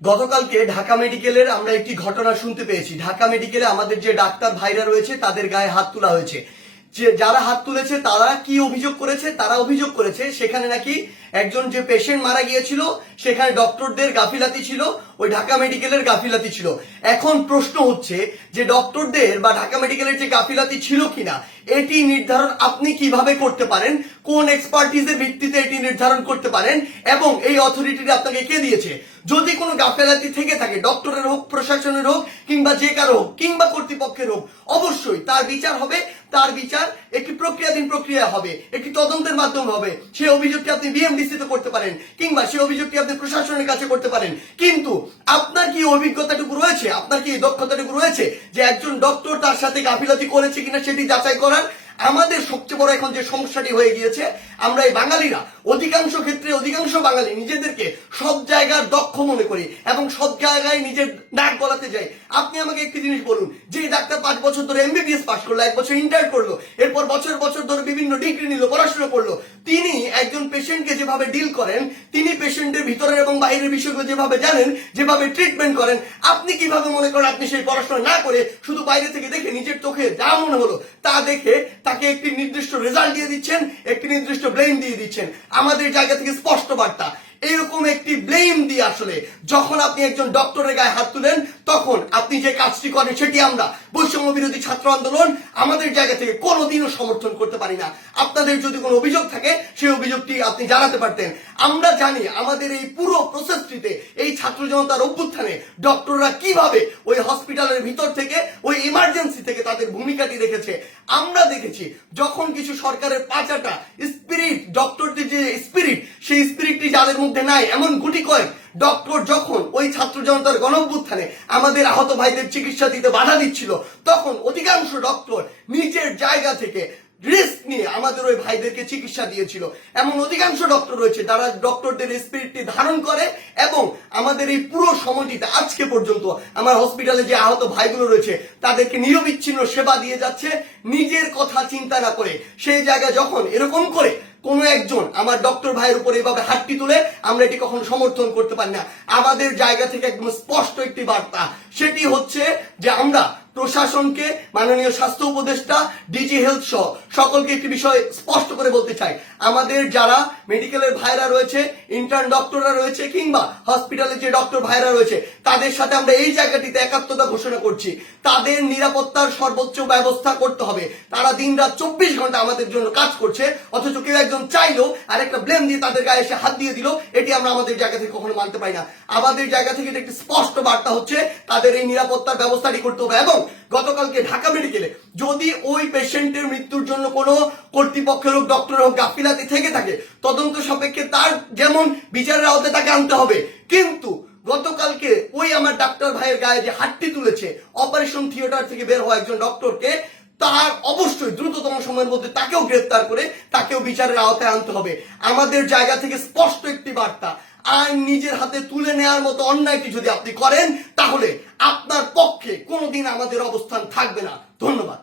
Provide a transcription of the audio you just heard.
গতকালকে ঢাকা মেডিকেলের আমরা একটি ঘটনা শুনতে পেয়েছি। ঢাকা মেডিকেলে আমাদের যে ডাক্তার ভাইরা রয়েছে তাদের গায়ে হাত তোলা হয়েছে। যে যারা হাত তুলেছে তারা কি অভিযোগ করেছে? তারা অভিযোগ করেছে সেখানে নাকি একজন যে পেশেন্ট মারা গিয়েছিল সেখানে ডক্টরদের গাফিলাতি ছিল, ওই ঢাকা মেডিকেলের গাফিলাতি ছিল। এখন প্রশ্ন হচ্ছে যে ডক্টরদের বা ঢাকা মেডিকেলের যে গাফিলাতি ছিল কিনা এটি নির্ধারণ আপনি কিভাবে করতে পারেন, কোন এক্সপার্টিজের ভিত্তিতে এটি নির্ধারণ করতে পারেন এবং এই অথরিটিটি আপনাকে কে দিয়েছে? যদি কোনো গাফিলাতি থেকে থাকে, ডক্টরের হোক, প্রশাসনের হোক, কিংবা যে কারো হোক, কিংবা কর্তৃপক্ষের হোক, অবশ্যই তার বিচার হবে। তার বিচার একটি প্রক্রিয়াধীন প্রক্রিয়া হবে, একটি তদন্তের মাধ্যমে হবে। সেই অভিযোগটি আপনি বিএমডিসি তে করতে পারেন কিংবা সেই অভিযোগটি আপনি প্রশাসনের কাছে করতে পারেন। কিন্তু আপনার কি অভিজ্ঞতাটুকু রয়েছে, আপনার কি দক্ষতাটুকু রয়েছে যে একজন ডক্টর তার সাথে গাফিলতি করেছে কিনা সেটি যাচাই করার? আমাদের সবচেয়ে বড় এখন যে সমস্যাটি হয়ে গিয়েছে, আমরা এই বাঙালিরা অধিকাংশ ক্ষেত্রে অধিকাংশ বাঙালি নিজেদেরকে সব জায়গার দক্ষ মনে করি এবং সব জায়গায় নিজের নাক গলাতে যাই। আপনি আমাকে একটি জিনিস বলুন, যে ডাক্তার 5 বছর ধরে এমবিবিএস পাস করলো, 1 বছর ইন্টার করলো, এরপর বছর বছর ধরে বিভিন্ন ডিগ্রি নিল, পড়াশোনা করলো, তিনি একজন পেশেন্টকে যেভাবে ডিল করেন, তিনি পেশেন্টের ভিতরের এবং বাইরের বিষয়গুলো যেভাবে জানেন, যেভাবে ট্রিটমেন্ট করেন, আপনি কিভাবে মনে করেন আপনি সেই পড়াশোনা না করে শুধু বাইরে থেকে দেখে নিজের চোখে যা মনে হলো তা দেখে তাকে একটি নির্দিষ্ট রেজাল্ট দিয়ে দিচ্ছেন, একটি নির্দিষ্ট ব্লেম দিয়ে দিচ্ছেন? আমাদের জায়গা থেকে স্পষ্ট বার্তা, এরকম একটি ব্লেম দিয়ে আসলে যখন আপনি একজন ডক্টরের গায়ে হাত তুলেন তখন আপনি যে কাজটি করেন সেটি আমরা বৈষম্য বিরোধী ছাত্র আন্দোলন আমাদের জায়গা থেকে কোনোদিনও সমর্থন করতে পারি না। আপনাদের যদি কোনো অভিযোগ থাকে সেই অভিযোগটি আপনি জানাতে পারতেন। আমরা জানি আমাদের এই পুরো প্রসেসটিতে, এই ছাত্র জনতার অভ্যুত্থানে ডক্টররা কিভাবে ওই হসপিটালের ভিতর থেকে, ওই ইমার্জেন্সি থেকে তাদের ভূমিকাটি রেখেছে। আমরা দেখেছি যখন কিছু সরকারের পাঁচাটা স্পিরিট, ডক্টরদের যে স্পিরিট, সেই স্পিরিটটি যাদের মধ্যে নাই, এমন গুটি কয়েক ডক্টর যখন ওই ছাত্র জনতার গণঅভ্যুত্থানে আমাদের আহত ভাইদের চিকিৎসা দিতে বাধা দিচ্ছিল, তখন অধিকাংশ ডক্টর নিজের জায়গা থেকে রিস্ক নিয়ে আমাদের ওই ভাইদেরকে চিকিৎসা দিয়েছিল। এমন অধিকাংশ ডক্টর রয়েছে যারা ডক্টরদের স্পিরিটটি ধারণ করে এবং আমাদের এই পুরো সময়টিতে আজকে পর্যন্ত আমার হসপিটালে যে আহত ভাইগুলো রয়েছে তাদেরকে নিরবিচ্ছিন্ন সেবা দিয়ে যাচ্ছে, নিজের কথা চিন্তা না করে। সেই জায়গায় যখন এরকম করে কোন একজন আমার ডক্টর ভাইয়ের উপর এভাবে হাতটি তুলে, আমরা এটি কখনো সমর্থন করতে পারি না। আমাদের জায়গা থেকে একদম স্পষ্ট একটি বার্তা, সেটি হচ্ছে যে আমরা প্রশাসনকে, মাননীয় স্বাস্থ্য উপদেষ্টা, ডিজি হেলথ সহ সকলকে একটি বিষয় স্পষ্ট করে বলতে চাই, আমাদের যারা মেডিকেলের ভাইরা রয়েছে, ইন্টার্ন ডক্টররা রয়েছে, কিংবা হসপিটালে যে ডক্টর ভাইরা রয়েছে, তাদের সাথে আমরা এই জায়গাটিতে একাত্মতা ঘোষণা করছি। তাদের নিরাপত্তার সর্বোচ্চ ব্যবস্থা করতে হবে। তারা দিনরাত 24 ঘন্টা আমাদের জন্য কাজ করছে, অথচ কেউ একজন চাইলো আর একটা ব্লেম দিয়ে তাদের গায়ে এসে হাত দিয়ে দিল, এটি আমরা আমাদের জায়গা থেকে কখনো মানতে পারি না। আমাদের জায়গা থেকে একটি স্পষ্ট বার্তা হচ্ছে তাদের এই নিরাপত্তার ব্যবস্থাটি করতে হবে। এবং গতকালকে ঢাকা মেডিকেলে যদি ওই পেশেন্টের মৃত্যুর জন্য কোনো কর্তৃপক্ষের হোক, ডক্টর হোক গাফিলাতি থেকে থাকে, তদন্ত সাপেক্ষে তার যেমন বিচারের আওতায় তাকে আনতে হবে। কিন্তু গতকালকে ওই আমার ডাক্তার ভাইয়ের গায়ে যে হাতটি তুলেছে, অপারেশন থিয়েটার থেকে বের হওয়া একজন ডক্টরকে, তার অবশ্যই দ্রুততম সময়ের মধ্যে তাকেও গ্রেফতার করে তাকেও বিচারের আওতায় আনতে হবে। আমাদের জায়গা থেকে স্পষ্ট একটি বার্তা, আইন নিজের হাতে তুলে নেওয়ার মতো অন্যায়টি যদি আপনি করেন তাহলে আপনার পক্ষে কোনোদিন আমাদের অবস্থান থাকবে না। ধন্যবাদ।